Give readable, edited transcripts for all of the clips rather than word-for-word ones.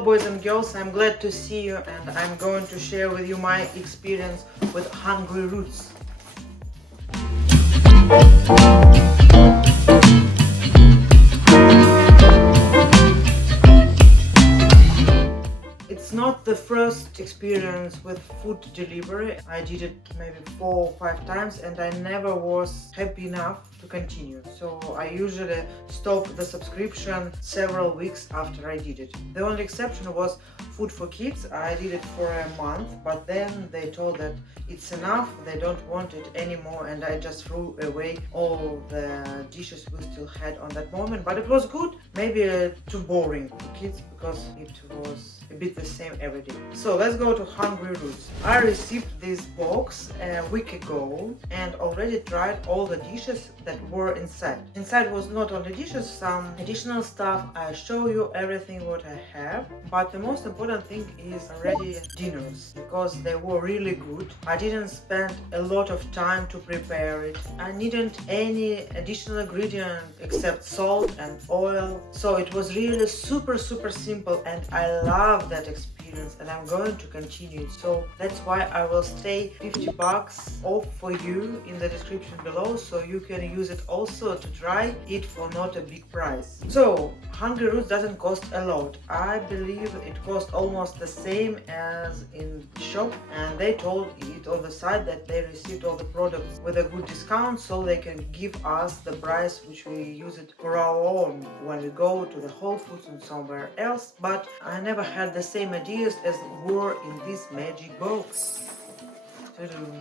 Hello boys and girls, I'm glad to see you and I'm going to share with you my experience with Hungry Roots. It's not the first experience with food delivery. I did it maybe 4 or 5 times and I never was happy enough to continue. So I usually stop the subscription several weeks after I did it. The only exception was food for kids. I did it for a month, but then they told that it's enough, they don't want it anymore, and I just threw away all the dishes we still had on that moment. But it was good, maybe too boring for kids because it was a bit the same every day. So let's go to Hungry Roots. I received this box a week ago and already tried all the dishes that were inside. Inside was not only dishes, some additional stuff. I show you everything what I have, but the most important thing is ready dinners because they were really good. I didn't spend a lot of time to prepare it. I needed any additional ingredient except salt and oil, so it was really super simple, and I love that experience and I'm going to continue it. So that's why I will stay $50 off for you in the description below, so you can use it also to try it for not a big price. So Hungry Roots doesn't cost a lot. I believe it cost almost the same as in the shop, and they told it on the site that they received all the products with a good discount, so they can give us the price which we use it for our own when we go to the Whole Foods and somewhere else. But I never had the same ideas as were in this magic box.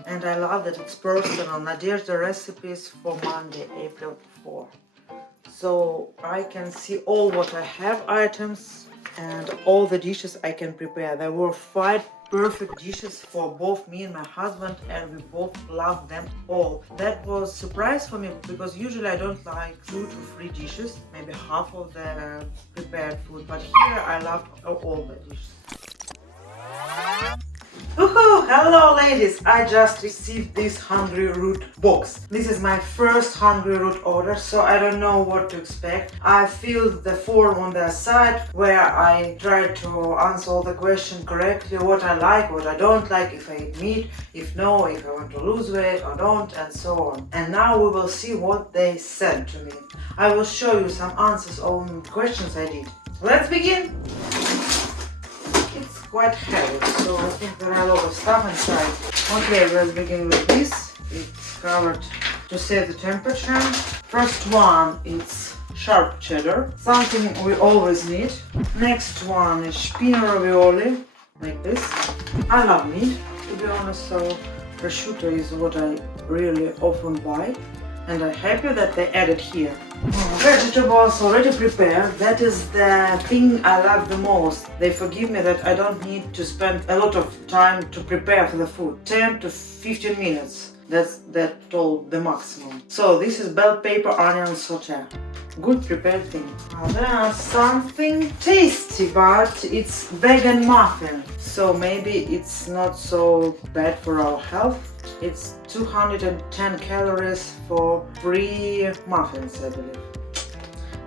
And I love that it's personal. There's the recipes for Monday, April 4. So I can see all what I have items and all the dishes I can prepare. There were 5 perfect dishes for both me and my husband, and we both loved them all. That was a surprise for me because usually I don't like 2 to 3 dishes, maybe half of the prepared food, but here I loved all the dishes. Woohoo! Hello ladies! I just received this Hungry Root box. This is my first Hungry Root order, so I don't know what to expect. I filled the form on the side where I tried to answer all the questions correctly, what I like, what I don't like, if I eat meat, if no, if I want to lose weight or don't, and so on. And now we will see what they sent to me. I will show you some answers on questions I did. Let's begin! It's quite heavy, so I think there are a lot of stuff inside. Okay, let's begin with this. It's covered to save the temperature. First one, it's sharp cheddar, something we always need. Next one is Chiken'n ravioli, like this. I love meat, to be honest, so prosciutto is what I really often buy, and I'm happy that they added here. Vegetables already prepared. That is the thing I love the most. They forgive me that I don't need to spend a lot of time to prepare for the food. 10 to 15 minutes. That's all the maximum. So this is bell pepper onion saute. Good prepared thing. Then something tasty, but it's vegan muffin. So maybe it's not so bad for our health. It's 210 calories for 3 muffins, I believe.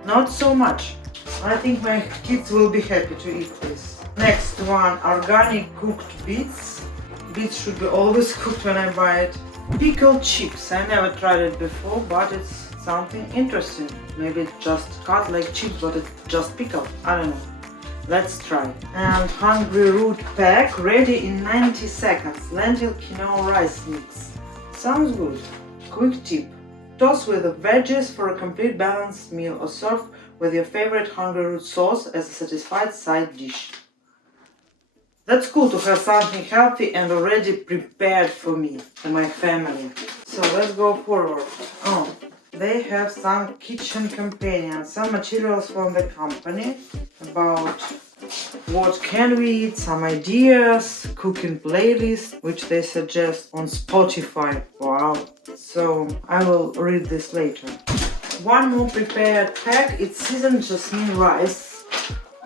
Not so much. I think my kids will be happy to eat this. Next one, organic cooked beets. Beets should be always cooked when I buy it. Pickled chips. I never tried it before, but it's something interesting. Maybe it's just cut like chips, but it's just pickled. I don't know. Let's try. And Hungry Root pack ready in 90 seconds. Lentil quinoa rice mix. Sounds good. Quick tip. Toss with the veggies for a complete balanced meal, or serve with your favorite Hungry Root sauce as a satisfied side dish. That's cool to have something healthy and already prepared for me and my family. So let's go forward. Oh, they have some kitchen companions, some materials from the company about what can we eat, some ideas, cooking playlist, which they suggest on Spotify. Wow. So I will read this later. One more prepared pack. It's seasoned jasmine rice.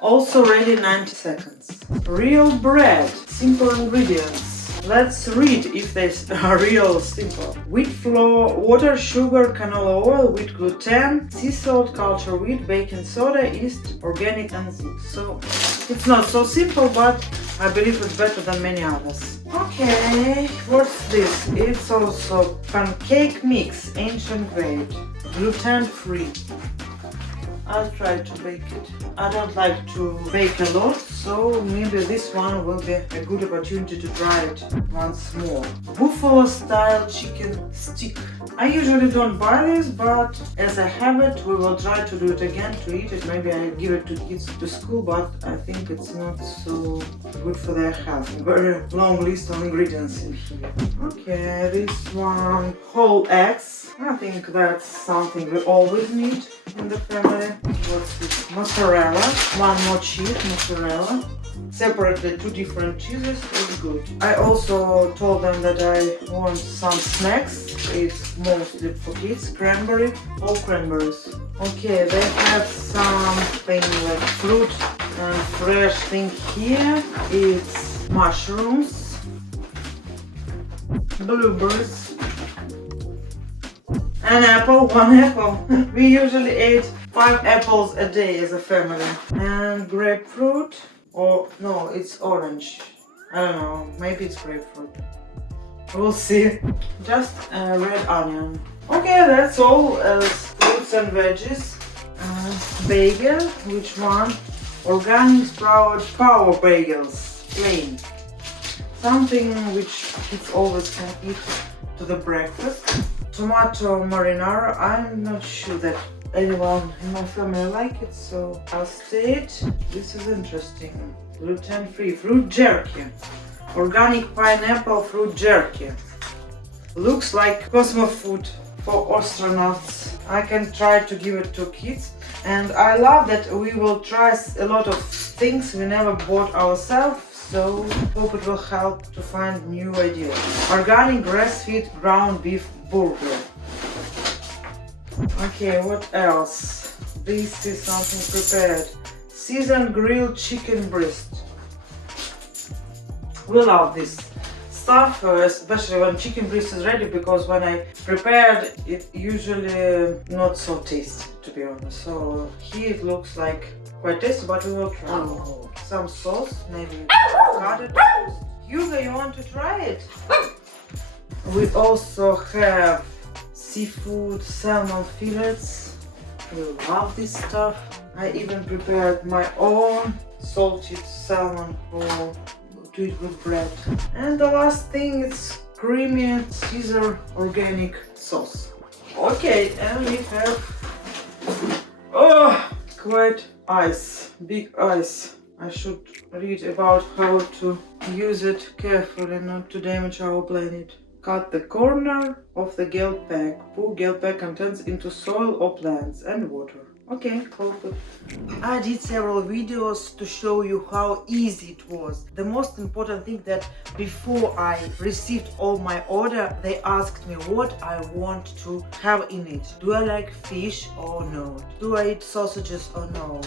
Also ready in 90 seconds. Real bread. Simple ingredients. Let's read if they are real simple. Wheat flour, water, sugar, canola oil, wheat gluten, sea salt, culture wheat, baking soda, yeast, organic enzymes. So it's not so simple, but I believe it's better than many others. Okay, what's this? It's also pancake mix, ancient grade, gluten-free. I'll try to bake it. I don't like to bake a lot, so maybe this one will be a good opportunity to try it once more. Buffalo style chicken stick. I usually don't buy this, but as I have it, we will try to do it again to eat it. Maybe I give it to kids to school, but I think it's not so good for their health. Very long list of ingredients in here. Okay, this one, whole eggs. I think that's something we always need in the family. What's this? Mozzarella. One more cheese, mozzarella. Separately, 2 different cheeses is good. I also told them that I want some snacks. It's mostly for kids. Cranberry, all cranberries. Okay, they have something like fruit and fresh thing here. It's mushrooms, blueberries, an apple, 1 apple. We usually ate 5 apples a day as a family. And grapefruit, or no, it's orange. I don't know, maybe it's grapefruit. We'll see. Just a red onion. Okay, that's all as fruits and veggies. Bagel, which one? Organic sprouted power bagels, plain. Something which kids always can eat to the breakfast. Tomato marinara. I'm not sure that anyone in my family like it, so I'll state this is interesting. Gluten-free fruit jerky. Organic pineapple fruit jerky. Looks like Cosmo food for astronauts. I can try to give it to kids, and I love that we will try a lot of things we never bought ourselves. So hope it will help to find new ideas. Organic grass-fed ground beef burger. Okay, what else? This is something prepared. Seasoned grilled chicken breast. We love this stuff, especially when chicken breast is ready, because when I prepared it, usually not so tasty, to be honest. So here it looks like quite tasty, but we will try. Some sauce, maybe avocado toast. Hugo, you want to try it? We also have seafood, salmon fillets. We love this stuff. I even prepared my own salted salmon roll to eat with bread. And the last thing is creamy Caesar organic sauce. Okay, and we have quite ice, big ice. I should read about how to use it carefully, not to damage our planet. Cut the corner of the gel pack. Pour gel pack contents into soil or plants and water. Okay, cool. I did several videos to show you how easy it was. The most important thing that before I received all my order, they asked me what I want to have in it. Do I like fish or no? Do I eat sausages or no?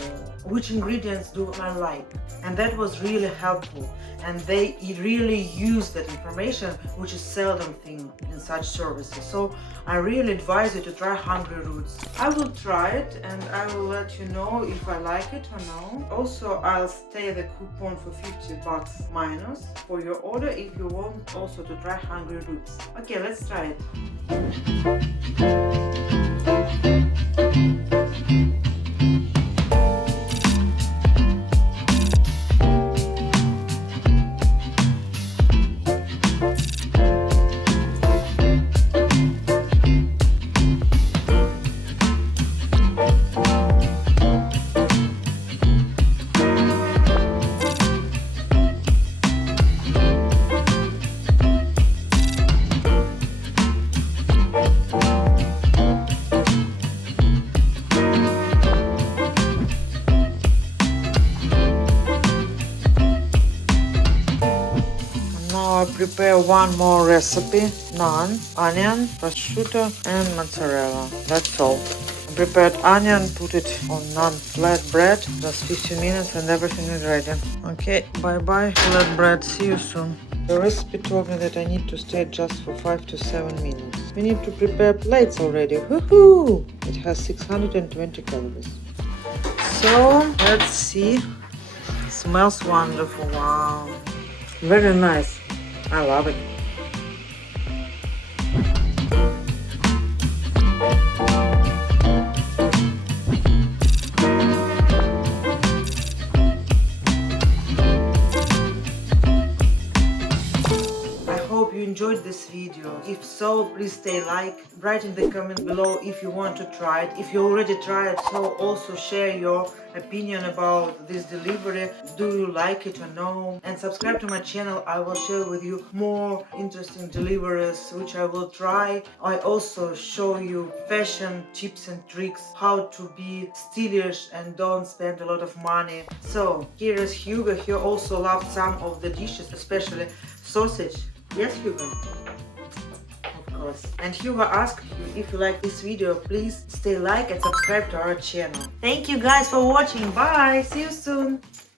Which ingredients do I like? And that was really helpful. And they really use that information, which is seldom thing in such services. So I really advise you to try Hungry Roots. I will try it and I will let you know if I like it or no. Also, I'll stay the coupon for $50 minus for your order if you want also to try Hungry Roots. Okay, let's try it. I prepare one more recipe: naan, onion, prosciutto and mozzarella. That's all. I prepared onion, put it on naan flat bread, just 15 minutes and everything is ready. Okay, bye bye flat bread, see you soon. The recipe told me that I need to stay just for 5 to 7 minutes. We need to prepare plates already. Woohoo! It has 620 calories. So, let's see. It smells wonderful. Wow. Very nice. I love it. You enjoyed this video. If so, please stay like, write in the comment below if you want to try it. If you already tried it, so also share your opinion about this delivery. Do you like it or no? And subscribe to my channel. I will share with you more interesting deliveries which I will try. I also show you fashion tips and tricks, how to be stylish and don't spend a lot of money. So here is Hugo. He also loved some of the dishes, especially sausage. Yes, Hugo? Of course. And Hugo asked you, if you like this video, please stay like and subscribe to our channel. Thank you guys for watching. Bye. See you soon.